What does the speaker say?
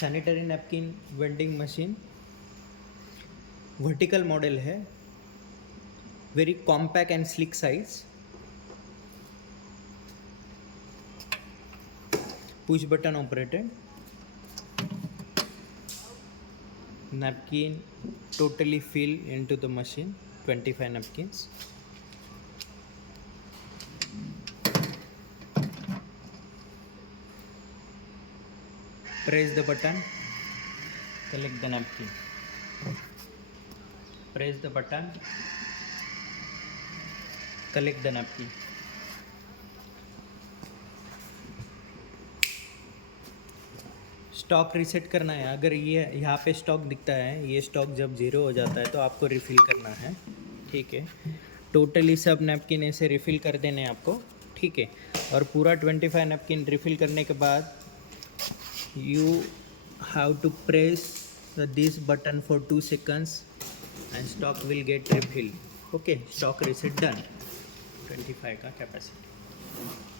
Sanitary napkin vending machine vertical model है, very compact and slick size, push button operated, napkin totally fill into the machine, 25 napkins. Press the button, collect the napkin. Press the button, collect the napkin. Stock reset करना है। अगर ये यहाँ पे स्टॉक दिखता है, ये स्टॉक जब ज़ीरो हो जाता है तो आपको रिफ़िल करना है, ठीक है। टोटली सब नैपकिन ऐसे रिफ़िल कर देने हैं आपको, ठीक है। और पूरा 25 नैपकिन रिफ़िल करने के बाद you have to press this button for 2 seconds and stock will get refilled. Okay, stock reset done, 25 का कैपेसिटी।